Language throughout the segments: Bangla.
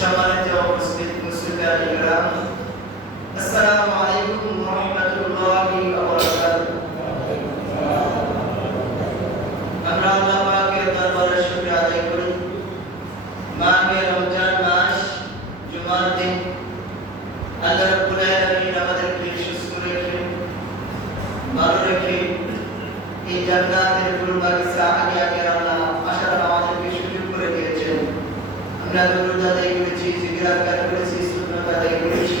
সম্মানিত উপস্থিত মুসলিম-ইকরাম, আসসালামু আলাইকুম ওয়া রাহমাতুল্লাহি ওয়া বারাকাতুহু। আমরা আল্লাহ পাকের দরবারে শুকরিয়া আদায় করি। মাহে রমজান মাস, জুমার দিন আল্লাহ রাব্বুল আলামিন আমাদেরকে সুস্থ রেখে, ভালো রেখে এই জান্নাতের ফুল বাগিচা আলিয়া কেরালা আসার আমাদেরকে সুযোগ করে দিয়েছেন। আমরা দরুদ আদায় করেছি, জিকির আজকার করেছি, সুন্নাত আদায় করেছি,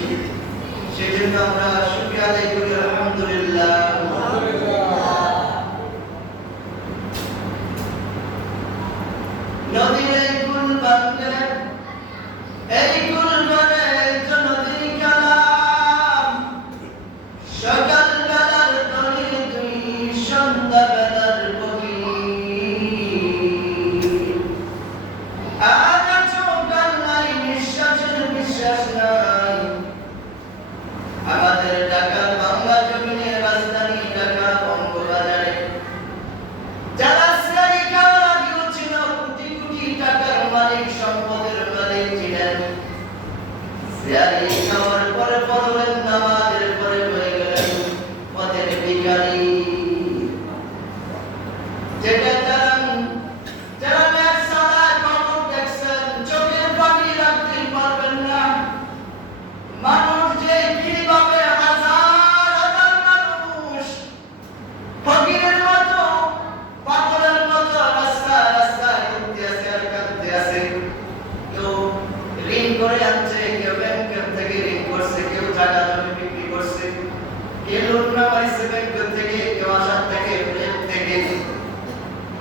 সেজন্য আমরা শুকরিয়া আদায় করি। আলহামদুলিল্লাহ। নদীর কুল বাংলা এই কুল বনে নদীর কালাম, সকাল বেলার তরি তুই, সন্ধ্যা বেলার বগি। আজ আছো কাল নাই, নিঃশ্বাসের বিশ্বাস নাই। আমাদের ঢাকা বাংলা জমিনের রাজধানী ঢাকা বঙ্গবাজারে যারা শ্রেণী খাওয়ার আগেও ছিল কোটি কোটি টাকার মালিক, সম্পদের মালিক ছিলেন, শ্রেণী খাওয়ার পরে পড়লেন, নামাজের পরে হয়ে গেলেন পথের ভিখারি। যেটা যারা ম্যাচ সালায় খবর দেখছেন, চোখের পানি রাখতে পারবেন না। মানুষ যে কিভাবে হাজার হাজার মানুষ ফকিরের মতো, পাগলের মতো রাস্তায় রাস্তায় ঘুরতে আছে আর কাঁদতে আছে। কেউ ঋণ করে আনছে, কেউ ব্যাংক থেকে ঋণ করছে, কেউ জায়গা জমি বিক্রি করছে, কেউ লোন নামাইছে ব্যাংক থেকে, কেউ আশার থেকে, প্রেম থেকে,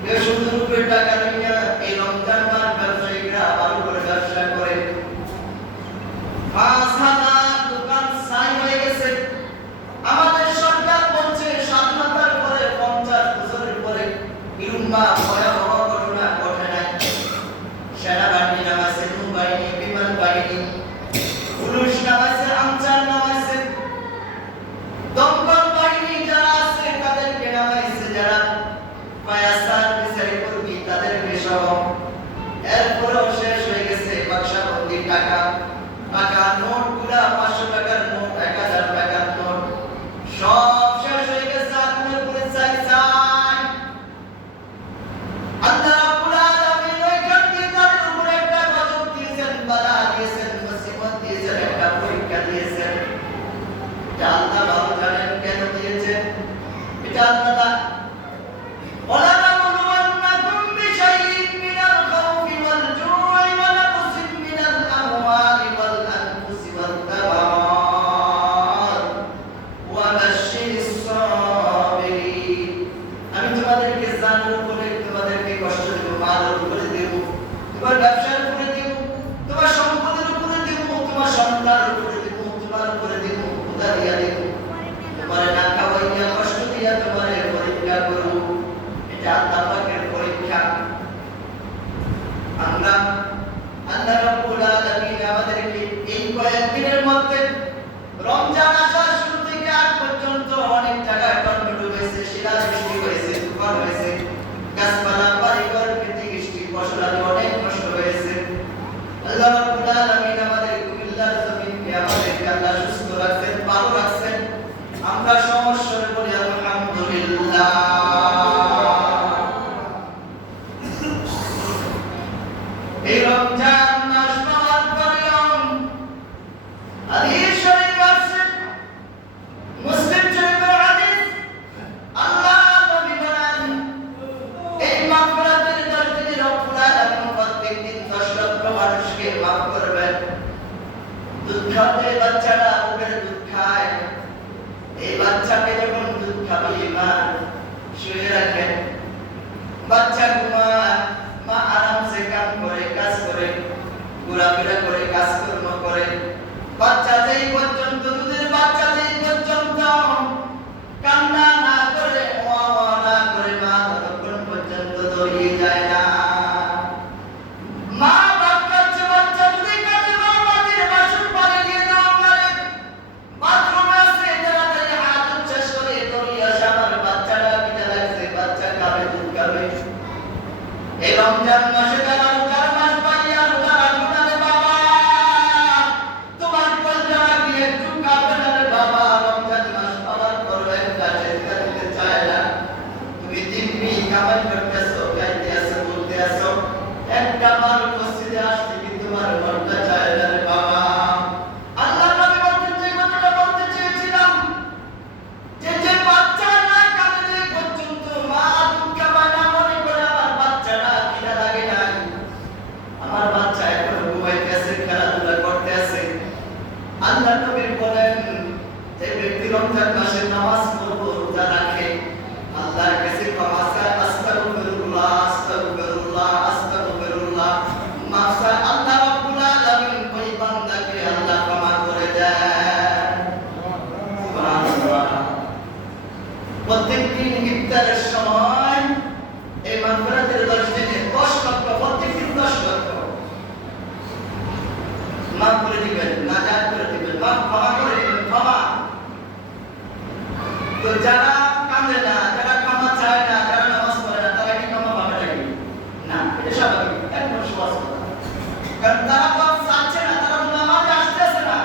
কেউ সুদের উপরে টাকা নিয়ে এই রমজান মাস ব্যবসায়ীরা ভালো করে ব্যবসা করে। ৫,০০০ দোকান ছাই হয়ে গেছে। আমাদের সরকার বলছে স্বাধীনতার পরে ৫০ বছরের পরে ইরুম্বা ভয়াবহ ঘটনা ঘটে নাই। সেনাবাহিনী নামাইছে, নৌবাহিনী, বিমান বাহিনী, পুলিশ নামাইছে, আনসার নামাইছে, দমকল বাহিনী যারা আছে তাদেরকে নামাইছে, যারা ফায়ার সার্ভিসের কর্মী তাদেরকে সহ। এরপরেও শেষ হয়ে গেছে বাক্সাবন্দি টাকা, টাকা নোট গুলা, ৫০০ টাকার নোট, ১০০০ টাকার নোট সব শেষ হয়ে গেছে। আপনার উপরে চাই চাই। আল্লাহ রাব্বুল আলামিন ওইখান দিয়ে তাদের উপরে একটা গজব দিয়েছেন, বালা দিয়েছেন, মুসিবত দিয়েছেন, একটা পরীক্ষা দিয়েছেন। এটা আল্লাহ ভালো জানেন কেন দিয়েছেন। এটা আল্লাহ وَلَنَبْلُوَنَّكُمْ بِشَيْءٍ مِّنَ الْخَوْفِ وَالْجُوعِ وَنَقْصٍ مِّنَ الْأَمْوَالِ وَالْأَنفُسِ وَالثَّمَرَاتِ وَبَشِّرِ الصَّابِرِينَ। আমি তোমাদেরকে জানের উপরে, তোমাদেরকে কষ্ট দেব, মালের উপরে দেব, তোমার ব্যবসার উপরে দেব, তোমার সম্পদের উপরে দেব, তোমার সন্তানের উপরে দেব, তোমার উপরে দেব, খোদা দিয়া দেব, তোমার না খাওয়াইয়া কষ্ট দিয়া তোমার পরীক্ষা করব। এটা আল্লাহ পাকের পরীক্ষা। আমরা আল্লাহ রাব্বুল আলামিন আমাদেরকে এই কয়েকদিনের মধ্যে রমজান আসার শুরু থেকে আজ পর্যন্ত অনেক জায়গায় টর্নেডো হয়েছে, শিলাবৃষ্টি হয়েছে, তুফান হয়েছে, গাছপালা, বাড়িঘর, ক্ষতিগ্রস্ত ফসলাদি অনেক নষ্ট হয়েছে। আল্লাহ রাব্বুল আলামিন আমাদের কুমিল্লার জমিনকে আমাদেরকে আল্লাহ সুস্থ রাখছেন, ভালো রাখছেন। আমরা সমস্যার বলি আলহামদুলিল্লাহ। এই রমজান মাস পাওয়ার পরেও হাদিস শরীফ আছে, মুসলিম শরীফের হাদিস, আল্লাহ নবী বলেন এই মাগফিরাতের 10 দিনে রব্বুল আলামিন প্রত্যেক দিন 10 লক্ষ মানুষকে মাফ করবেন। দুধ খাওয়াতে বাচ্চারা বুকের দুধ খায়, এই বাচ্চাকে যখন দুধ খাওয়াই মা শুয়ে রাখেন, বাচ্চা ঘুমায়, মা আরামসে কাজ করে, ঘোরাফেরা করে, কাজকর্ম করে। বাচ্চা যেই পর্যন্ত, দুধের বাচ্চা যেই পর্যন্ত কান্না না করে, ওয়া না করে, মা ততক্ষণ পর্যন্ত দৌড়িয়ে যায় না। মা ভাত খাচ্ছে, বাচ্চা যদি কাঁদে, মা মাটির বাসন পানি দিয়ে দাও, মারে বাথরুমে আছে, তাড়াতাড়ি হাত শেষ করে দৌড়িয়ে আসে, আমার বাচ্চাটা খিদে লাগছে, বাচ্চা খাবে, দুধ খাবে। আল্লাহ নবী বলেন যে ব্যক্তি রমজান মাসে নামাজ পড়বে রোজা রাখে আল্লাহর কাছে ক্ষমা চায় আস্তাগফিরুল্লাহ আস্তাগফিরুল্লাহ আস্তাগফিরুল্লাহ মাফসা আল্লাহ রাব্বুল আলামিন ওই বান্দাকে আল্লাহ ক্ষমা করে দেন সুবহানাল্লাহ প্রত্যেকদিন ইফতারের সময় এই মাগফিরাতের 10 দিনে 10 লক্ষ প্রত্যেকদিন 10 লক্ষ মাফ করে দিবেন নাজাত করে দিবেন মাফ ক্ষমা করে দিবেন ক্ষমা তো যারা কাঁদে না যারা ক্ষমা চায় না যারা নামাজ পড়ে না তারা কি ক্ষমা পাবে নাকি না এটা স্বাভাবিক একদম সহজ কথা কারণ তারা তো চাচ্ছে না তারা নামাজে আসতেছে না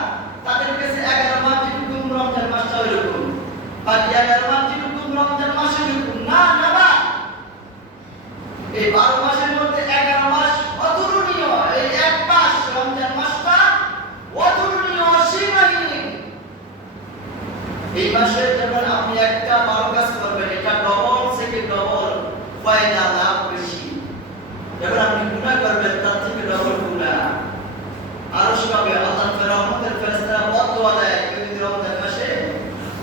তাদের কাছে 11 মাস যেরকম রমজান মাসটা ওইরকম বাকি 11 মাস যেরকম রমজান মাস ওইরকম না না না এই 12 মাসের মধ্যে 11 মাস অতুলনীয় এই এক মাস রমজান মাসটা অতুলনীয় অসীমহীন এই মাসে যখন আপনি একটা ভালো কাজ করবেন এটা ডবল থেকে ডবল ফায়দা লাভ বেশি যখন আপনি গুনাহ করবেন তার থেকে ডবল গুনাহ আরশ পাবে আল্লাহর রহমতের ফেরেশতারা বদদুয়া দেয় কেউ যদি রমজান মাসে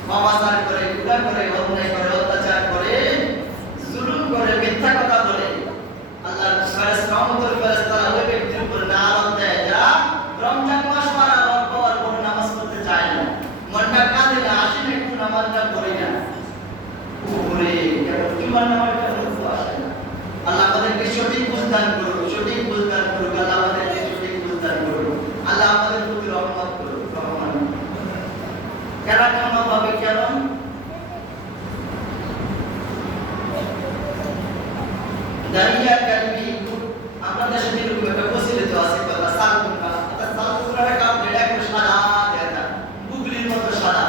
পাপাচার করে গুনাহ করে অন্যায় করে অত্যাচার করে জুলুম করে মিথ্যা কথা বলে আল্লাহর রহমতের ফেরেশতারা ওই ব্যক্তির উপর লানত দেয় যারা রমজান মাস পার হওয়ার পর নামাজ পড়তে চায় না মনটা কাঁদে না আসে না একটু নামাজটা পড়ি না ওরে কেমন জুমার নামাজটা বুঝতে আসে না আল্লাহ আমাদেরকে সঠিক বুঝদান করুন সঠিক বুঝদান করুন আল্লাহ আমাদেরকে সঠিক বুঝদান করুন আল্লাহ আমাদের প্রতি রহমত করুন রহমান কেন ক্ষমা পাবে কেন দাঁড়িয়ে কালবি আমরা দেশে যেরকম একটা প্রচলিত আছে কথা সালকুনকা সালকুনকার কাপ এটা একটু সাদা দেখা বুগলির মতো সাদা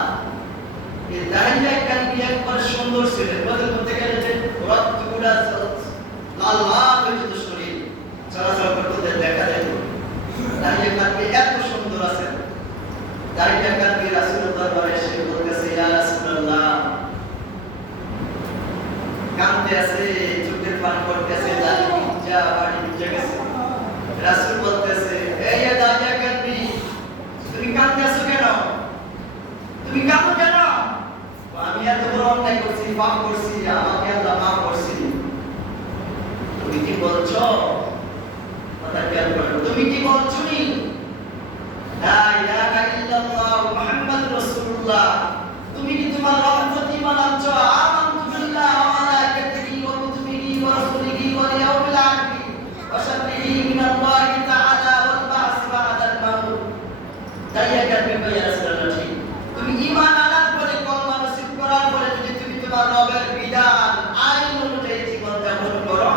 এই দাঁড়িয়ে কালবি একবার সুন্দর ছিল ওদের মধ্যে গেলে যে রক্তগুলা লাল লাল হয়ে যেত শরীর চলাচল করতে দেখা যায় দাঁড়িয়ে কালবি এত সুন্দর আছে দাঁড়িয়ে কালবি রাসূলের দরবারে এসে বলতেছে ইয়া রাসূলুল্লাহ কাঁদতে আছে চোখের পানি পড়তেছে দাঁড়িয়ে যা বাড়ি ভিজে গেছে রাসূল বলতেছে এই দাঁড়িয়ে কালবি তুমি কাঁদতেছো কেন তুমি কাঁদো কেন আমি এত বড় অন্যায় করছি পাপ করছি আমাকে আল্লাহ মাফ করছি তুমি কি বলছো কথা খেয়াল করো তুমি কি বলছো নি লা ইলাহা ইল্লাল্লাহ মুহাম্মাদুর রাসূলুল্লাহ তুমি কি তোমার রবের প্রতি ঈমান আনছো আমানতু বিল্লাহি ওয়া মালাইকাতিহি ওয়া কুতুবিহি ওয়া রাসূলিহি ওয়াল ইয়াউমিল আখির ওয়া শাফিহি মিনাল্লাহি তাআলা ওয়াল বা'স বা'দাল মাউত তাইয়া কালবে ইয়া রাসূলুল্লাহ ঠিক তুমি ঈমান আনার পরে কলমা নসিব করার পরে যদি তুমি তোমার রবের বিধান আইন অনুযায়ী জীবন যাপন করো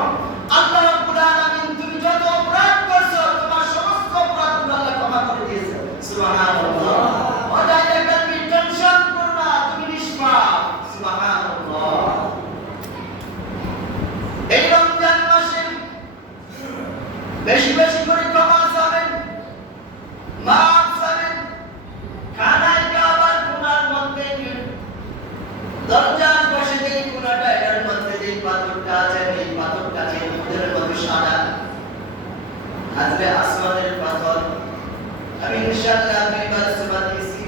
আল্লাহ রাব্বুল আলামিন তুমি যত অপরাধ করছো তোমার সমস্ত অপরাধগুলো আল্লাহ ক্ষমা করে দিয়েছে সুবহানাল্লাহ ওটাই কালবি টেনশন করো না তুমি নিষ্পাপ সুবহানাল্লাহ এই রমজান মাসে বেশি বেশি করে ক্ষমা চাবেন মাফ চাবেন খানায় খাবার গুনার মধ্যে দরজার পাশে যে গুনাটা এর মধ্যে যে পাথরটা আছে এই পাথরটা যে দুধের মতো সাদা হাজরে আসমানের পাথর আমি ইনশাআল্লাহ দুইবার সুবহান দিয়েছি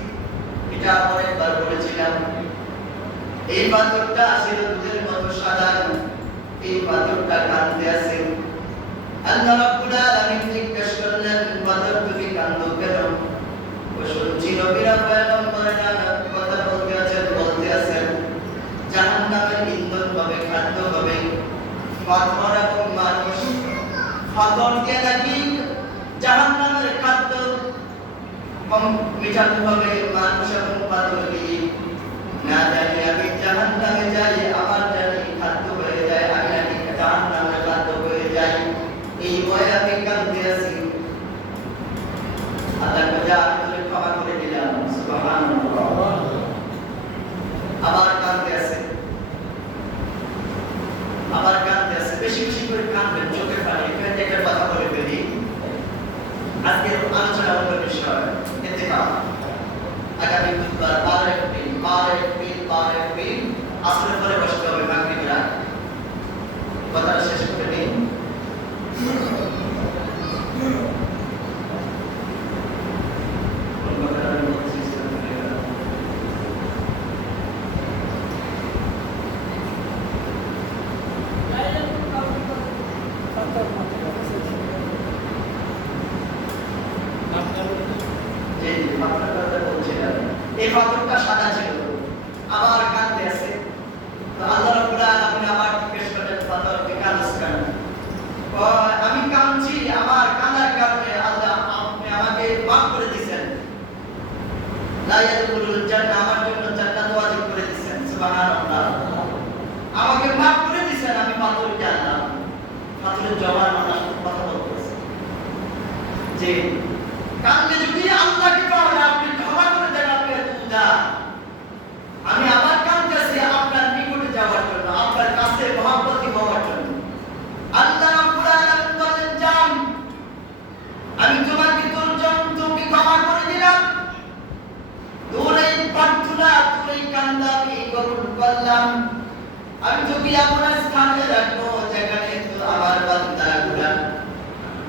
এটা অনেকবার বলেছিলাম এই পাথরটা ছিল দুধের মতো সাদা এই পাথরটা কাঁদতে আছে আল্লাহ রাব্বুল আলামিন জিজ্ঞেস করলেন পাথর তুমি কাঁদো কেন ও শুনছি নবীরা পয়গম্বরেরা কথা বলতে আছেন জাহান্নামের ইন্ধন হবে খাদ্য হবে পাথর এবং মানুষ পাথর দিয়ে নাকি জাহান্নামের খাদ্য মিটানো হবে মানুষ এবং পাথর দিয়ে না জানি আমি জাহান্নামে যাই আমার জানি খাদ্য হয়ে যায় আমি নাকি জাহান্নামের খাদ্য হয়ে যাই এই ভয়ে আমি কাঁদতে আছি আল্লাহ যা আমি ক্ষমা করে দিলাম সুবহানাল্লাহ আবার কাঁদতে আছে বেশি বেশি করে কাঁদবেন চোখের পানি এখানে একটা কথা বলে ফেলি আজকে আলোচনা অন্য বিষয় ইন্তেকাল আগামী বুধবার 12 এপ্রিল আসরের পরে বসতে হবে মাগরিবের আগে কথাটা শেষ করে দিন যে পাথরের কথা বলছিলাম, এই পাথরটা সাদা ছিল, আমার কাঁদতে আছে। তো আল্লাহ রাব্বুল আলামিন আমার জিজ্ঞেস করলেন, পাথর তুই কাঁদছ কেন? আমি কাঁদছি আমার কাঁদার কারণে আল্লাহ আপনি আমাকে মাফ করে দিয়েছেন, লা ইয়াদখুলুল জান্নাহ, আমার জন্য জান্নাত ওয়াজিব করে দিয়েছেন। সুবহানাল্লাহ, আমাকে মাফ করে দিয়েছেন, আমি পাথরকে জানলাম। পাথরের জবান মানুষ কথা বলতেছে যে কাঁদলে যদি আল্লাহকে পাওয়া আপনি ক্ষমা করে দেন, আপনি এত উদার। আমি আবার কাঁদতেছি আপনার নিকটে যাওয়ার জন্য, আপনার কাছে মহব্বতি হওয়ার জন্য। আল্লাহ রাব্বুল আলামিন বলেন, যান, আমি তোমাকে তোর জন্তুকে ক্ষমা করে দিলাম, তোর এই প্রার্থনা, তোর এই কান্না আমি কবুল করলাম। আমি তোকে এমন স্থানে রাখবো যেখানে তো আমার বান্দাগুলা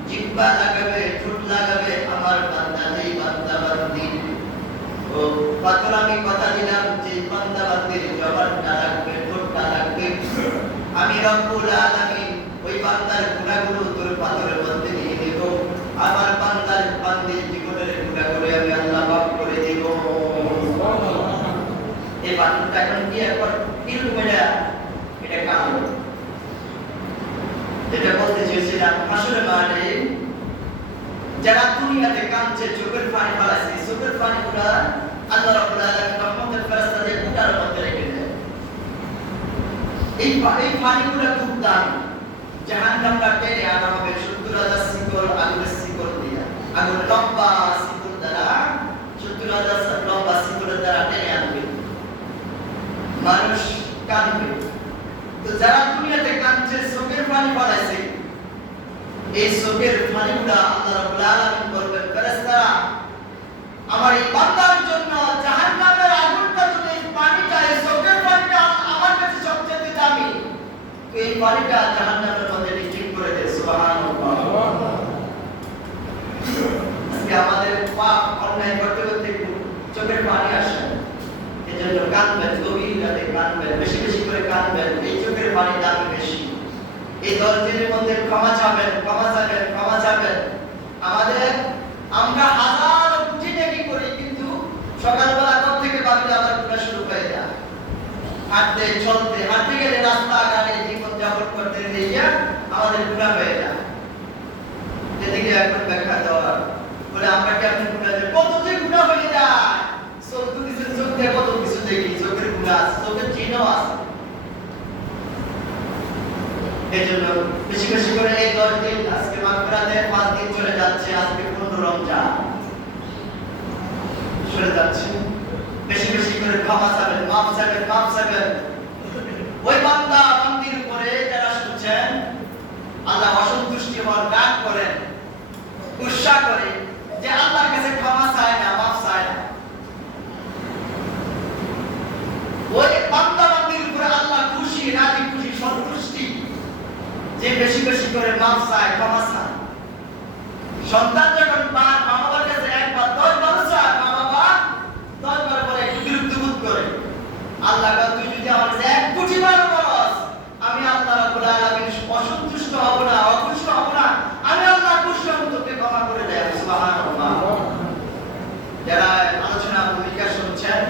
জিহ্বা লাগাবে, ঠোঁট লাগাবে, আমার বান্দা যেই বান্দা বান্দি ও পাথর আমি কথা দিলাম যে বান্দা বান্দির জবানটা রাখবে, ঠোঁটটা রাখবে, আমি রব্বুল আলামিন ওই বান্দার গুনাহগুলো তোর পাথরের মধ্যে নিয়ে দেব, আমার বান্দার বান্দির জীবনের গুনাহগুলো আমি আল্লাহ মাফ করে দেব। এই পাথরটা এখন কি এখন কিরকম এটা কাম যেটা বলতে চেয়েছিলাম, হাসরের মাঠে যারা দুনিয়াতে কাঁদছে, চোখের পানি ফেলাচ্ছে, চোখের পানিগুলা আল্লাহ রাব্বুল আলামিন রহমতের ফেরেশতাদের কুটার মধ্যে রেখে দেয়। এই পানিগুলা খুব দামি, জাহান্নামটা টেনে আনা হবে ৭০,০০০ শিকল আগুনের শিকল দিয়ে, আগুন লম্বা শিকল দ্বারা ৭০,০০০ লম্বা শিকলের দ্বারা টেনে আনবে, মানুষ কাঁদবে। তো যারা দুনিয়াতে কাঁদছে, চোখের পানি ফেলাচ্ছে, এই চোখের পানিগুলা আল্লাহ রাব্বুল আলামিন বলবেন, ফেরেশতারা আমার এই বান্দার জন্য জাহান্নামের আগুনটা যদি এই পানিটা, এই চোখের পানিটা আমার কাছে সবচেয়ে দামি, তো এই পানিটা জাহান্নামের মধ্যে নিক্ষেপ করে দেয়। সুবহানাল্লাহ। আজকে আমাদের পাপ অন্যায় করতে করতে চোখের পানি আসে, এজন্য কাঁদবেন, গভীর রাতে কাঁদবেন, বেশি বেশি করে কাঁদবেন, এই চোখের পানি দামি বেশি। এই 10 দিনের মধ্যে ক্ষমা চাবেন, ক্ষমা চাবেন, ক্ষমা চাবেন। আমাদের আমরা হাজার কোটি নেকি করি, কিন্তু সকালবেলা ঘর থেকে ভাবলে আবার গুনাহ শুরু হয়ে যায়। হাঁটতে চলতে হাঁটতে গেলে রাস্তাঘাটে জীবন যাপন করতে গিয়ে আমাদের গুনাহ হয়ে যায়। এদিকে এখন ব্যাখ্যা দেওয়া বলে আমরা কেমন গুনাহ করি, কত যে গুনাহ হয়ে যায়। চোখ দিছেন, চোখ দিয়ে কত কিছু দেখি, চোখের গুনাহ আছে, চোখের চিহ্ন আছে। এজন্য বেশি বেশি করে এই 10 দিন, আজকে মাগফিরাতের 5 দিন চলে যাচ্ছে, আজকে 15 রমজান চলে যাচ্ছে, বেশি বেশি করে ক্ষমা চাবেন, মাফ চাবেন, মাফ চাবেন। ওই বান্দা বান্দির উপরে যারা শুনছেন আল্লাহ অসন্তুষ্টি হওয়ার রাগ করেন, গুসা করে, যে আল্লাহর কাছে ক্ষমা চায় না, মাফ চায় না, ওই বান্দা বান্দির উপরে আল্লাহ খুশি, রাজি খুশি, সন্তুষ্টি, যে বেশি বেশি করে মাফ চায়, ক্ষমা চায়। সন্তান যখন মা বাবার কাছে একবার 10 বার চায়, মা বাবা 10 বার পরে একটু বিরক্ত বোধ করে, আল্লাহ তুই যদি আমার কাছে 1 কোটি বার বলস, আমি আল্লাহ রাব্বুল আলামিন অসন্তুষ্ট হব না, অখুশি হব না, আমি আল্লাহ খুশি হব, তোকে ক্ষমা করে দেব। সুবহানাল্লাহ। যারা আলোচনা ভূমিকা শুনছেন,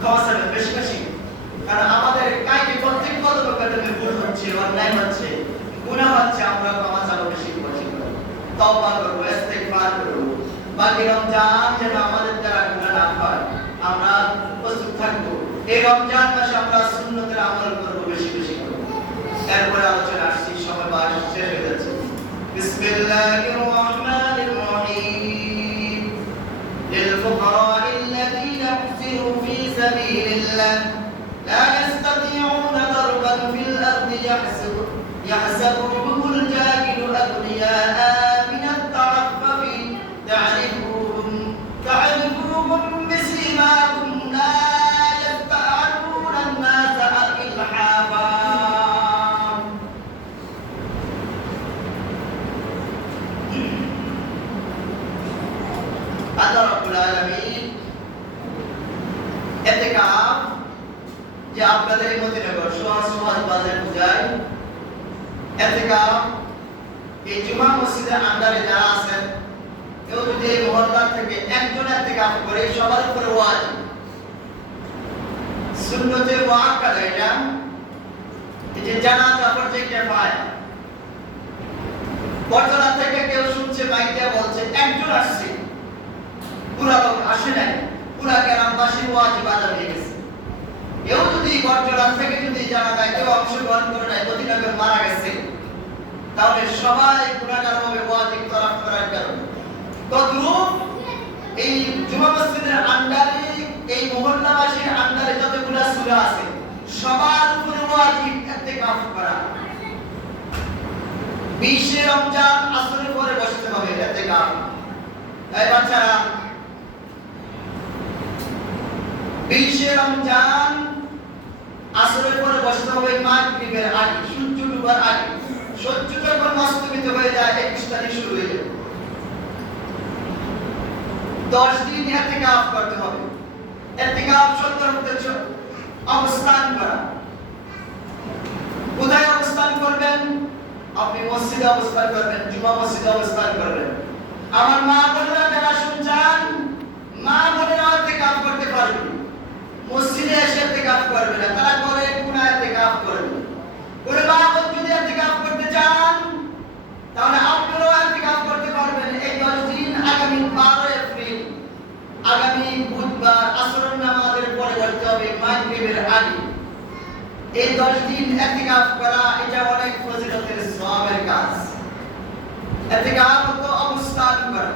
ক্ষমা চাবেন বেশি বেশি, কারণ আমাদের কাইকে প্রত্যেক কদমে কদমে ভুল হচ্ছে, অন্যায় হচ্ছে, গুনাহ হচ্ছে, আমরা ক্ষমা চাবো বেশি বেশি করে, তওবা করব, ইস্তেগফার করব। বাকি রমজান যেন আমাদের দ্বারা গুনাহ না হয়, আমরা প্রস্তুত থাকবো। এই রমজান মাসে আমরা সুন্নতের আমল করব বেশি বেশি করে। এরপরে আলোচনা আসছি, সময় বাস শেষ হয়ে যাচ্ছে। বিসমিল্লাহির রহমানির রহিম। লিল ফুকারা'আল্লাযীনা উহসিরু ফী সাবীলিল্লাহ লা ইস্তাতি'উনা দারবান ফিল আরদি يحسبهم الجاهل أغنياء من التعفف تعرفهم بسيماهم لا يسألون الناس إلحافا আল্লাহ রাব্বুল আলামিন ইতিকাফ যে আপনাদের মদিনাগর সমাজ বাজার পূজায় ইতিকাফ এই জুমা মসজিদের আন্ডারে যারা আছেন কেউ যদি এই মহল্লা থেকে একজন ইতিকাফ করে সবার উপরে ওয়াজিব সুন্নতে মুআক্কাদা এটা এই যে জানাজা পর্যায়ে পায় বর্তমান থেকে কেউ শুনছে মাইকে বলছে একজন আসছে পুরা লোক আসে নাই পুরা গ্রামবাসী ওয়াজিব আদায় হয়ে গেছে কেউ যদি বর্তমান থেকে যদি জানা যায় কেউ অংশগ্রহণ করে নাই প্রতিনগর মারা গেছে তাহলে সবাই গুনাহগার হবে ওয়াজিব তরফ করার কারণে তদ্রূপ এই জুমা মসজিদের আন্ডারে এই মহল্লাবাসীর আন্ডারে যতগুলো সূরা আছে সবার উপরে ওয়াজিব ইতিকাফ করা 20 রমজান আসরের পরে বসতে হবে ইতিকাফ এই বাচ্চারা 20 রমজান আসরের পরে বসতে হবে মাগরিবের আগে সূর্য ডুবার আগে সূর্য যখন অস্তমিত হয়ে যায় 21 তারিখ শুরু হয়ে যাবে 10 দিন ইতিকাফ করতে হবে ইতিকাফ শব্দের মধ্যে অবস্থান করা কোথায় অবস্থান করবেন আপনি মসজিদে অবস্থান করবেন জুমা মসজিদে অবস্থান করবেন আমার মা বোনেরা যারা শুনছেন মা বোনেরা ইতিকাফ করতে পারবেন মসজিদে এসে ইতিকাফ করবে না তারা করে কোনায় ইতিকাফ করবে ওরে মা বোন যদি ইতিকাফ করতে চান তাহলে আপনারাও ইতিকাফ করতে পারবেন এই 10 দিন আগামী 12 এপ্রিল আগামী বুধবার আসরের নামাজের পরে করতে হবে মাগরিবের আগে এই 10 দিন ইতিকাফ করা এটা অনেক ফজিলতের সওয়াবের কাজ ইতিকাফ তো অবস্থান করা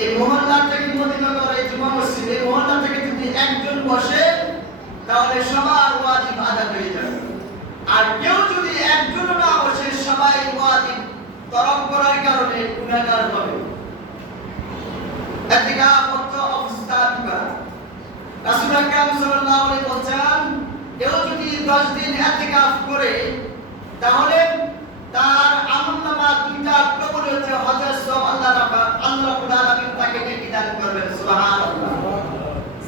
এই মহল্লা থেকে মদিনানগর এই জুমা মসজিদ এই মহল্লা থেকে যদি একজন বসে তাহলে সবার ওয়াজিব আদায় হয়ে যাবে আর কেউ যদি একজন না বসে সবাই ওয়াজিব তরক করার কারণে গুনাহগার হবে ইতিকাফ তো অবস্থান করা রাসূল আকরাম সাল্লাল্লাহু আলাইহি ওয়াসাল্লাম কেউ যদি 10 দিন ইতিকাফ করে তাহলে তার আমলনামা দুইটা কবুল হচ্ছে হজের সওয়াব আল্লাহ রাব্বুল আলামিন তাকে নেকি দান করবেন সুবহানাল্লাহ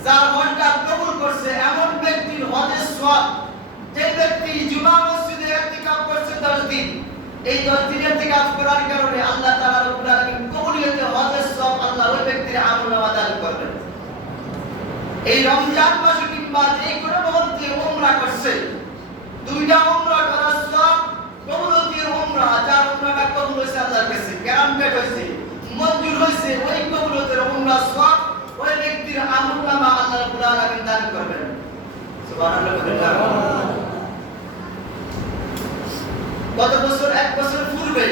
যার হজটা কবুল করছে এমন ব্যক্তির হজের সওয়াব যে ব্যক্তি জুমা মসজিদে ইতিকাফ করছে 10 দিন এই 10 দিন ইতিকাফ করার কারণে আল্লাহ তাআলা রাব্বুল আলামিন কবুলিয়তে হজের সওয়াব আল্লাহ ওই ব্যক্তির আমলনামা দান করবেন এই রমজান মাসে কিংবা যে কোনো মুহূর্তে উমরা করছে দুইটা উমরা করার সওয়াব কবুলিয়তের উমরা যার উমরাটা কবুল হইছে আল্লাহর কাছে গ্যারান্টেড হইছে মঞ্জুর হইছে ওই কবুলিয়তের উমরা সওয়াব ওই ব্যক্তির আমলনামা আল্লাহ রাব্বুল আলামিন দান করবেন সুবহানাল্লাহ গত বছর এক বছর পূর্বে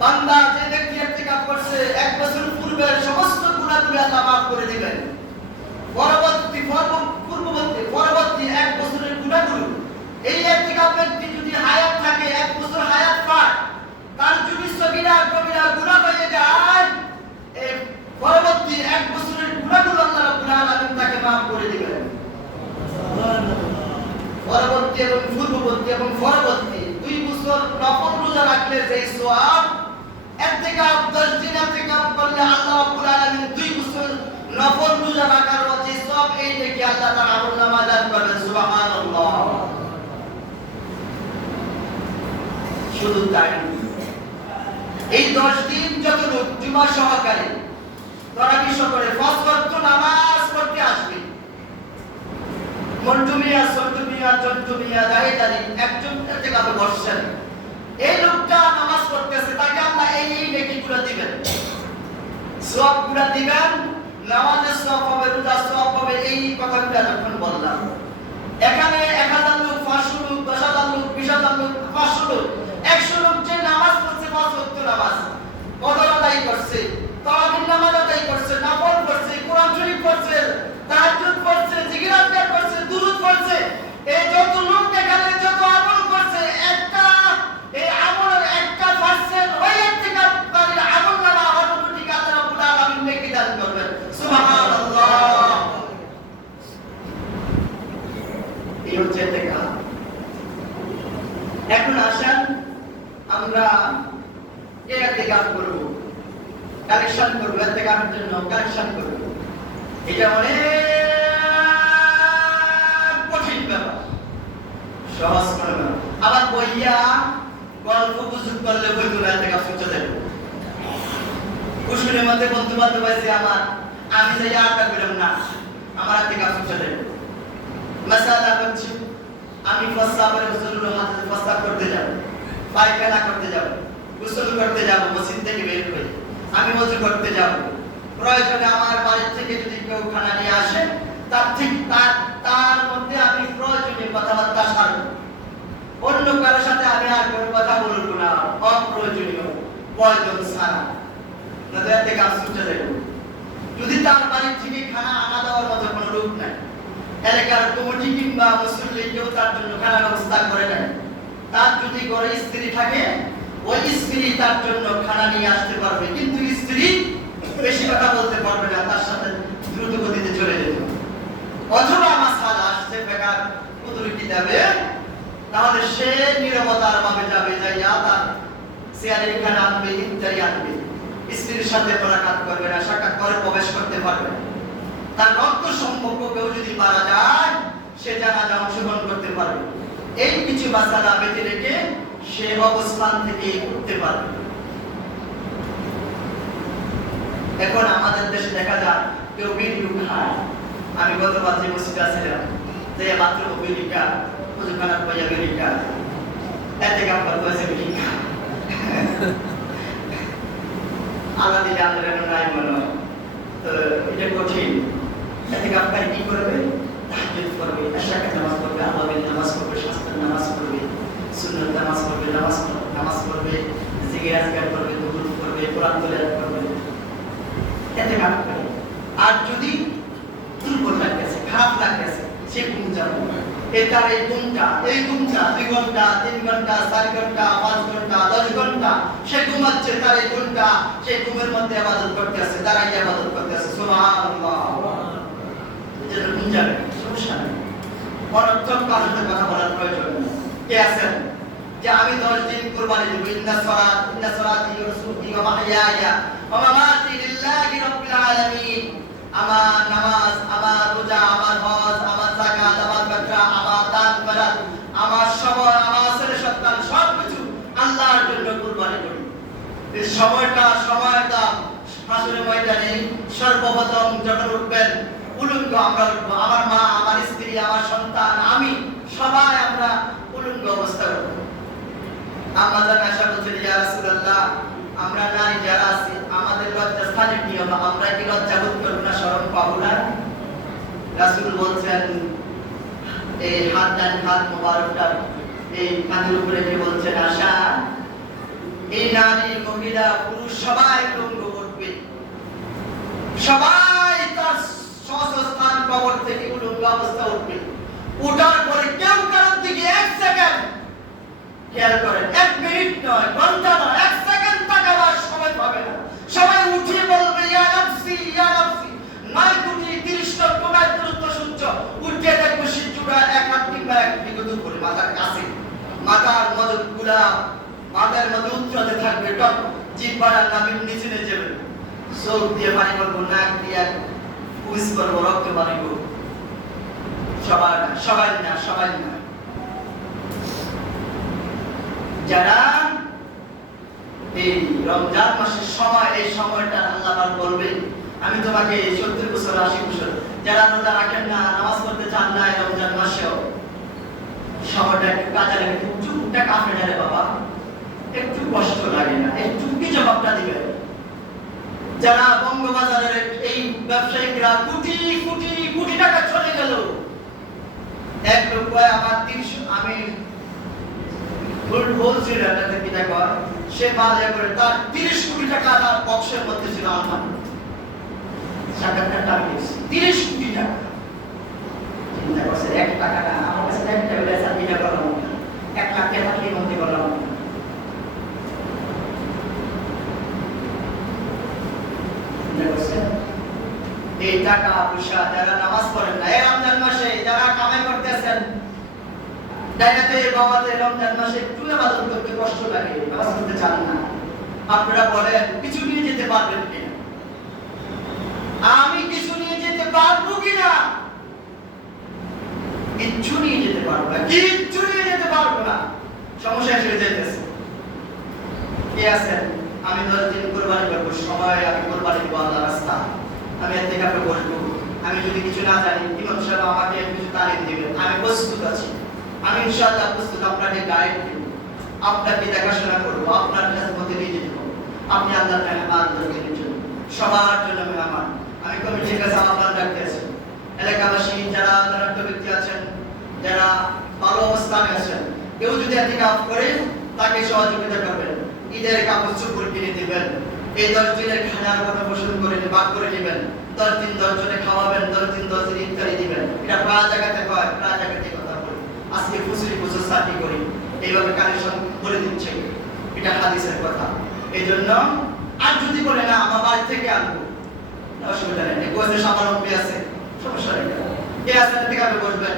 বান্দা যে ব্যক্তি ইতিকাফ করছে এক বছর পূর্বে সমস্ত গুনাহগুলো আল্লাহ maaf করে দিবেন পরবর্তী এক বছরের গুনাহগুলো এই ইতিকাফ ব্যক্তি যদি হায়াত থাকে এক বছর হায়াত পায় তার যদি সগীরা কবিরা গুনাহ হয়ে যায় এই পরবর্তী এক বছরের গুনাহগুলো আল্লাহ রাব্বুল আলামিন তাকে maaf করে দিবেন পরবর্তী এবং পূর্ববর্তী এবং পরবর্তী 2 বছর নফল রোজা রাখলে যে সওয়াব ইতিকাফ 10 দিন ইতিকাফ করলে আল্লাহ রাব্বুল আলামিন 2 বছর নফল রোজা রাখার যে সওয়াব এই দেখে আল্লাহ তাআলা আমলনামা দান করবেন সুবহানাল্লাহ শুধু তাই এই 10 দিন যত লোক জুমা সহকারে তারাবি সহকারে পাঁচ ওয়াক্ত নামাজ পড়তে আসবে মন্টুমিয়া সন্টুমিয়া চন্টুমিয়া দাঁড়িয়ে একজন ইতিকাফে বসছেন এই লোকটা নামাজ পড়তেছে তাকে আল্লাহ এই নেকিগুলো দিবেন সওয়াবগুলো দিবেন নামাজের সওয়াব হবে রোজার সওয়াব হবে এই কথাগুলো যখন বললাম এখানে 1000 লোক 500 লোক 10000 লোক 20000 লোক 500 লোক 100 লোক যে নামাজ পড়ছে 5 ওয়াক্ত নামাজ কদর আদায় করছে তারাবির নামাজ আদায় করছে নফল পড়ছে কোরআন শরীফ পড়ছে তাহাজ্জুদ পড়ছে জিকির আজকার করছে দুরূদ পড়ছে এই যত লোক এখানে যত আমল করছে একটা এই আমলের একটা পার্সেন্ট ওই ইতিকাফের আমলনামা অটোমেটিক আল্লাহ রাব্বুল আলামিন নেকি দান করবেন সুবহানাল্লাহ এই হচ্ছে ইতিকাফ এখন আসেন আমরা ইতিকাফ করব কালেকশন করব ইতিকাফের জন্য কালেকশন করব এটা অনেক কঠিন ব্যাপার সহজ করে না আবার বইয়া গল্প গুজব করলে বই তো ইতিকাফ চলে যাবে কুশুরের মধ্যে বন্ধু বান্ধব আছে আমার, আমি যাই আড্ডা করলাম না, আমার হাতে কাজ চলে মাসালা হচ্ছে আমি ফসাবের হুজুরের হাতে ফসাব করতে যাব, পায়খানা করতে যাব, গোসল করতে যাব, মসজিদ থেকে বের হয়ে আমি ওযু করতে যাব। প্রয়োজনে আমার বাড়ি থেকে যদি কেউ খানা নিয়ে আসে তার মধ্যে আমি প্রয়োজনীয় কথাবার্তা সারব, অন্য কারোর সাথে আমি আর কোনো কথা বলবো না অপ্রয়োজনীয় প্রয়োজন ছাড়া, নয়তো এতে কাজ ছুটে যাবে। যদি তার বাড়ি থেকে খানা আনা দেওয়ার মতো কোনো লোক নাই, এলাকার কমিটি কিংবা মুসল্লি কেউ তার জন্য খানা ব্যবস্থা করে নেয়, তার যদি ঘরে স্ত্রী থাকে ওই স্ত্রী তার জন্য খানা নিয়ে আসতে পারবে, কিন্তু স্ত্রী বেশি কথা বলতে পারবে না, তার সাথে দ্রুত গতিতে চলে যেতে। অথবা মাসালা আসছে বেকার কুতুরি কিতাবে, তাহলে সে নীরবতার ভাবে যাবে, যাইয়া তার চেয়ারে খানা আনবে, ইফতারি আনবে, স্ত্রীর সাথে মোলাকাত করবে না, সাক্ষাৎ করে প্রবেশ করতে পারবে না। তার রক্ত সম্পর্ক কেউ যদি মারা যায় সে জানাজা অংশগ্রহণ করতে পারবে। এই কিছু মাসালা বেঁধে রেখে সে অবস্থান থেকে উঠতে পারবে। এখন আমাদের দেশে দেখা যায় কেউ বিড়ি খায়। আমি গতবার যে মসজিদে ছিলাম যে মাত্র বিড়িকা ওখানে পয়সা বিড়িকা এতে কাপড় পয়সা বিড়িকা আল্লাহ দিলে আমাদের নাই মনে হয়, তো এটা কঠিন। এতে কাপড় কি করবে? তাহাজ্জুদ করবে, এশাকে নামাজ পড়বে, আল্লাহর নামাজ পড়বে, শাস্ত্রের নামাজ পড়বে, সুন্নাত নামাজ পড়বে, নামাজ পড়বে, জিকির আজকার করবে, দুরূদ করবে, কোরআন তেলাওয়াত করবে, এতে কাপড় করে। আর যদি দুর্বল লাগতেছে, খারাপ লাগতেছে, সে ঘুম যাবে। তার এই ঘুমটা 2 ঘন্টা, 3 ঘন্টা, 4 ঘন্টা, 5 ঘন্টা, 10 ঘন্টা সে ঘুমাচ্ছে, তার এই ঘন্টা সেই ঘুমের মধ্যে ইবাদত করতে আছে, দাঁড়াই ইবাদত করতে আছে। সুবহানাল্লাহ। যেটা ঘুম যাবে সমস্যা নেই, অনর্থক কারোর সাথে কথা বলার প্রয়োজন নেই। কে আছেন যে আমি 10 দিন কুরবানি দেব, ইন্না সালাতি ওয়া নুসুকি ওয়া মাহইয়ায়া ওয়া মামাতি লিল্লাহি রাব্বিল আলামিন। আমার নামাজ, আমার রোজা, আমার হজ, আমার যাকাত, আমার ফিতরা, আমার দান খয়রাত, আমার সময়, আমার ছেলে সন্তান সবকিছু আল্লাহর জন্য কুরবানি করি। এই সময়ের দাম হাসরের ময়দানে সর্বপ্রথম যখন উঠবেন উলঙ্গ আমরা উঠবো, আমার মা, আমার স্ত্রী, আমার সন্তান, আমি সবাই আমরা উলঙ্গ অবস্থা উঠবো। আমাদের আশা করছি ইয়া রাসূলুল্লাহ, আমরা নারী যারা আছি আমাদের লজ্জাস্থানে কি হবে? আমরা কি লজ্জা বোধ করব না, শরম পাবো না? রাসূল বলছেন এই হাত মোবারকটা এই কাঁধের উপরে কি বলছেন? আশা এই নারী, মহিলা, পুরুষ সবাই উলঙ্গ উঠবে, সবাই তার স্থান কবর থেকে উলঙ্গ অবস্থা উঠবে। উঠার পরে কেউ কারোর দিকে 1 সেকেন্ড খেয়াল করেন, 1 মিনিট নয়, ঘন্টা নয়, 1 সেকেন্ড তাকাবার সময় পাবে না। সবাই উঠে বলবে ইয়া নাফসি ইয়া নাফসি। 9 কোটি 30 লক্ষ মাইল দূরত্ব সূর্য উঠে দেখবে সূর্যটা 1 হাত কিংবা 1 বিঘত উপরে মাথার কাছে, মাথার মদতগুলা মাথার মধ্যে উত্তরাতে থাকবে, টপ জিহ্বাটা নাভির নিচে নিয়ে যাবে, চোখ দিয়ে পানি পড়বো, নাক দিয়ে পুষ করবো, রক্ত পানিব। সবাই না যারা এই রমজান মাসের সময়, এই সময়টা আল্লাহ পাক বলবে আমি তোমাকে 70 বছর 80 বছর যারা রোজা রাখেন না, নামাজ পড়তে চান না এই রমজান মাসেও, সময়টা একটু কাজে লাগে, চুপটা কাফে না রে বাবা, একটু কষ্ট লাগে না, একটু কি জবাবটা দিবে? যারা বঙ্গবাজারের এই ব্যবসায়িকরা কোটি টাকা চলে গেল, এক লোক আমার 300 আমি বলছিল আপনাদের কি টাকা সে বাজার করে তার 30 কোটি টাকা তার বক্সের মধ্যে ছিল। আমার সাক্ষাৎকারটা আমি 30 কোটি টাকা চিন্তা করছে, 1 টাকা না, আমার কাছে 1 টাকা বেচা কিনা করলাম, 1 লাখ টাকা কি মধ্যে করলাম। এই টাকা পয়সা যারা নামাজ পড়েন না, এই রমজান মাসে যারা কামাই করতেছেন, ডাইনাতে বাবাতে রমজান মাসে একটু ইবাদত করতে কষ্ট লাগে, নামাজ পড়তে চান না, আপনারা বলেন কিছু নিয়ে যেতে পারবেন কিনা? আমি কিছু নিয়ে যেতে পারবো কিনা? কিচ্ছু নিয়ে যেতে পারবো না, সমস্যা এসে যেতেছে। কে আছেন আমি 10 দিন কুরবানি করব, সময় আমি কুরবানি দেব আল্লাহর রাস্তা, আমি ইতিকাফে বসবো, আমি যদি কিছু না জানি ইমাম সাহেব আমাকে কিছু তালিম দিবেন, আমি প্রস্তুত আছি, আমি ইনশাআল্লাহ প্রস্তুত, আপনাকে গাইড দেব, আপনাকে দেখাশোনা করব, আপনার খেদমতে নিয়ে যাব, আপনি আল্লাহর মেহমান জন্য সবার জন্য মেহমান। আমি কমিটির কাছে আহ্বান রাখতেছি, এলাকাবাসী যারা ধনাঢ্য ব্যক্তি আছেন, যারা ভালো অবস্থানে আছেন, কেউ যদি ইতিকাফ করে তাকে সহযোগিতা করবেন, ঈদের কাপড় চোপড় কিনে দিবেন, এই 10 দিনের খানার কথা পোষণ করে ভাগ করে দিবেন, 10 দিন 10 জনে খাওয়াবেন, 10 দিন 10 দিন ইফতারি দিবেন। এটা প্রায় জায়গাতে হয়, প্রায় জায়গাতে কথা বলি, আজকে ফুসুরি ফুসুর সাথী করি, এইভাবে কানেকশন করে দিচ্ছে, এটা হাদিসের কথা। এই জন্য আর যদি বলে না আমার বাড়ি থেকে আনবো, অসুবিধা নেই, গোয়েছে সামালম্বী আছে, সমস্যা নেই, কে আসেন থেকে আপনি বসবেন,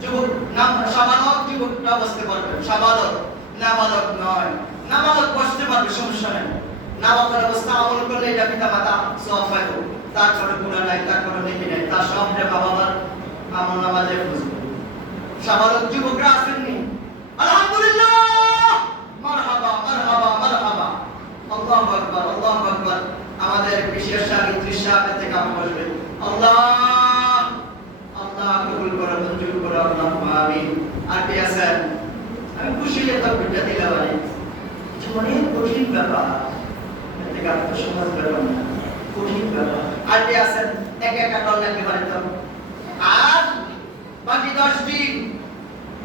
যুবক নাম সাবালক যুবকটা বসতে পারবেন, সাবালক নাবালক নয়, নাবালক বসতে পারবে, সমস্যা নেই, নাবালক অবস্থা আমল করলে এটা পিতা মাতা সওয়াব পাবে, তার কোনো গুনাহ নাই, তার কোনো নেকি নাই, তার সবটা বাবার আমল নামাজে বুঝবে। সাবালক যুবকরা আসেননি, আলহামদুলিল্লাহ, মারহাবা মারহাবা মারহাবা, আল্লাহু আকবার আল্লাহু আকবার। আমাদের বিশেষ শাহিদ ত্রিশাবে থেকে আপনি বসবেন, আল্লাহ আল্লাহ কবুল করুন, মঞ্জুর করুন, আল্লাহুম্মা আমিন। আর কে আছেন? আমি খুশি হতাম বিটা দিলা ভাই, অনেক কঠিন ব্যাপার, থেকে আপনি তো সহজ ব্যাপার না, কঠিন ব্যাপার। আর কে আছেন? এক একটা দল লাগতে পারে তো। আর বাকি 10 দিন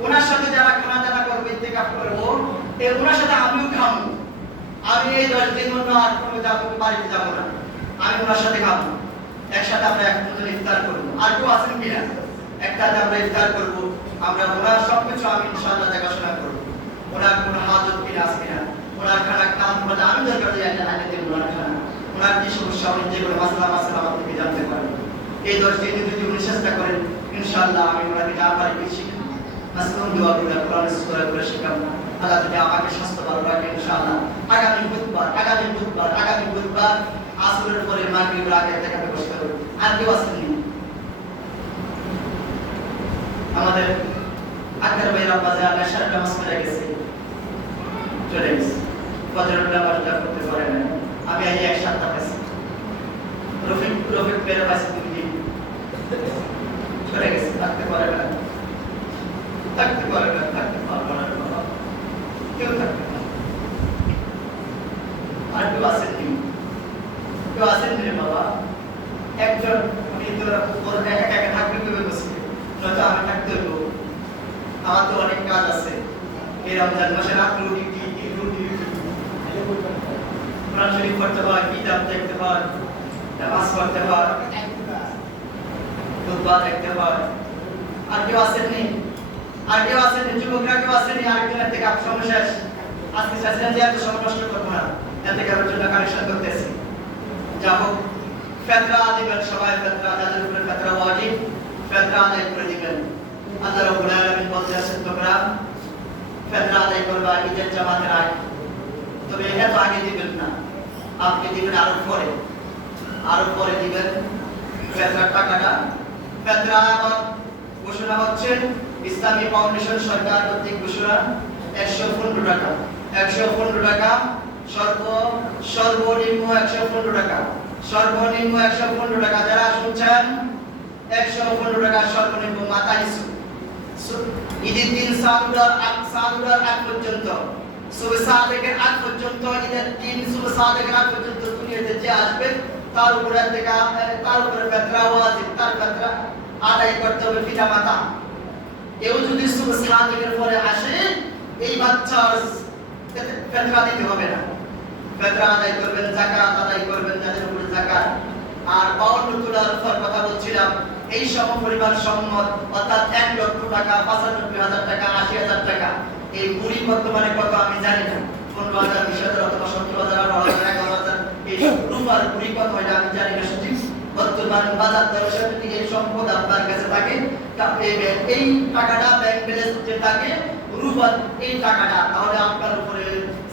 ওনার সাথে যারা খানা দানা করবে, ইতিকাফ করবো, ওনার সাথে আমিও খাবো, আমি এই 10 দিন অন্য আর কোনো যাবো বাড়িতে যাবো না, আমি ওনার সাথে খাবো, একসাথে আমরা একসাথে ইফতার করবো। আর কেউ আছেন কিনা? একসাথে আমরা ইফতার করবো, আমরা ওনার সবকিছু আমি ইনশাআল্লাহ দেখাশোনা করবো, ওনার কোনো হাজত কিনা আছে কিনা, ওনার খানা খান মানে আমি দরকার যে একটা আগে দেবো ওনার খানা, ওনার কি সমস্যা, উনি যে কোনো মাসলা আমার থেকে জানতে পারেন। এই 10 দিন যদি উনি চেষ্টা করেন, ইনশাআল্লাহ আমি ওনাকে যা পারি কি শিখাবো, মাসলুম দোয়া করে কোরআন সূরা করে শিখাবো। আল্লাহ যদি আমাকে স্বাস্থ্য ভালো রাখে, ইনশাআল্লাহ আগামী বুধবার আসরের পরে মাগরিবের আগে থেকে বসতে হবে। আর কেউ আসেননি? আমাদের আকার ভাইরা বাজার নেশার নামাজ পড়ে গেছে, চলে গেছে, ফজরের নামাজটা করতে পারে না, আমি আজ এক সপ্তাহ পেয়েছি, রফিক পেরে পাইছি 2 দিন, চলে গেছে, থাকতে পারে না, থাকতে পারবো না বাবা, কেউ থাকবে না। আর কেউ আসেননি রে বাবা, একজন উনি তো ওর একা থাকবে, কেউ বসবে, নয়তো আমি থাকতে হইব, আমার তো অনেক কাজ আছে, এই রমজান মাসে রাত্রি ডিউটি, কোরআন শরীফ পড়তে হয়, কিতাব দেখতে হয়, নামাজ পড়তে হয়, খুতবা দেখতে হয়। আর কেউ আসেননি? যুবকরা কেউ আসেনি? আরেকজনের থেকে সমস্যা আছে, আজকে চাচ্ছিলাম যে এত সময় নষ্ট করবো না, এতে কারোর জন্য কানেকশন করতেছি, যা হোক ফেতরা দিবেন সবাই, ফেতরা যাদের উপরে ফেতরা ওয়াজিব, ফেতরা আদায় করে দিবেন। আল্লাহ রাব্বুল আলামিন বলতে আছেন, তোমরা ফেতরা আদায় করবা ঈদের জামাতের আগে, তবে এত আগে দিবেন না, আপনি দিবেন আরো পরে দিবেন ফেতরার টাকাটা। ফেতরা ঘোষণা হচ্ছে ইসলামী ফাউন্ডেশন সরকার কর্তৃক ঘোষণা 115 টাকা, 115 টাকা, সর্বনিম্ন 115 টাকা, সর্বনিম্ন 115 টাকা। যারা শুনছেন 115 টাকা সর্বনিম্ন মাথা নিচু, ঈদের দিন সাদুলার আগ পর্যন্ত, সুবে সাদেকের আগ পর্যন্ত, ঈদের দিন সুবে সাদেকের আগ পর্যন্ত দুনিয়াতে যে আসবে তার উপরে ফেতরা ওয়াজিব, তার ফেতরা আদায় করতে হবে পিতা মাতা। কেউ যদি সুবে সাদেকের পরে আসে, এই বাচ্চার ফেতরা দিতে হবে না, ফেতরা আদায় করবেন, যাকাত আদায় করবেন যাদের উপরে যাকাত। আর পাওয়ার তোলার উপর কথা বলছিলাম, এই সমপরিমাণ সম্মত অর্থাৎ 1 লক্ষ টাকা, 95,000 টাকা, 80,000 টাকা, এই বুড়ি বর্তমানে কত আমি জানি না, 15,000, 20,000 অথবা 17,000, 18,000, 11,000, এই রূপার বুড়ি কত এটা আমি জানি না সঠিক। বর্তমান বাজার দরের সাথে এই সম্পদ আপনার কাছে থাকে, এই টাকাটা ব্যাংক ব্যালেন্স যে থাকে রূপার এই টাকাটা, তাহলে আপনার উপরে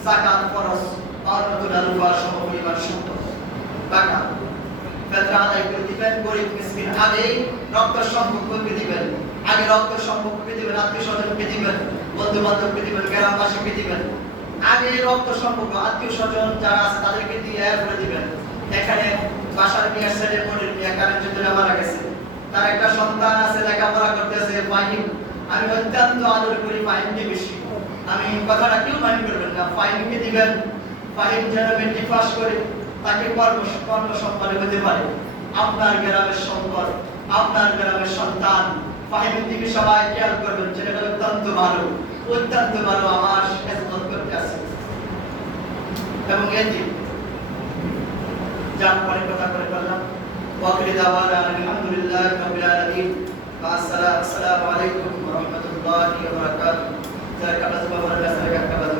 যাকাত ফরজ, পাওয়ার তোলার রূপার সমপরিমাণ সম্পদ টাকা ফেতরা আদায় করে দিবেন। গরিব মিসকিন আগে রক্ত সম্পর্ককে দিবেন, আত্মীয় স্বজনকে দিবেন, বন্ধু বান্ধবকে দিবেন, গ্রামবাসীকে দিবেন। আগে রক্ত সম্পর্ক আত্মীয় স্বজন যারা আছে তাদেরকে দিয়ে করে দিবেন। এখানে বাসার মিয়ার ছেলে মনির মিয়া কারেন্ট যুদ্ধে মারা গেছে, তার একটা সন্তান আছে লেখাপড়া করতেছে ফাহিম। আমি অত্যন্ত আদর করি ফাহিমকে বেশি, আমি কথাটা কেউ মাইন্ড করবেন না। ফাহিমকে দিবেন, ফাহিম যেন মেট্রিক পাস করে তাকে কর্মসম্পন্ন হতে পারে। আপনার গ্রামের সম্পদ, আপনার গ্রামের সন্তান ফাহিমের দিকে সবাই খেয়াল করবেন। ছেলেটা অত্যন্ত ভালো, অত্যন্ত ভালো, আমার খেদমত করতে আছে। এবং এটি যা পরে কথা করে বললাম, ওয়াকিল দাওয়ানা আলহামদুলিল্লাহ রাব্বিল আলামিন, আসসালামু আলাইকুম ওয়া রাহমাতুল্লাহি ওয়া বারাকাতুহু। যারা কাজ করে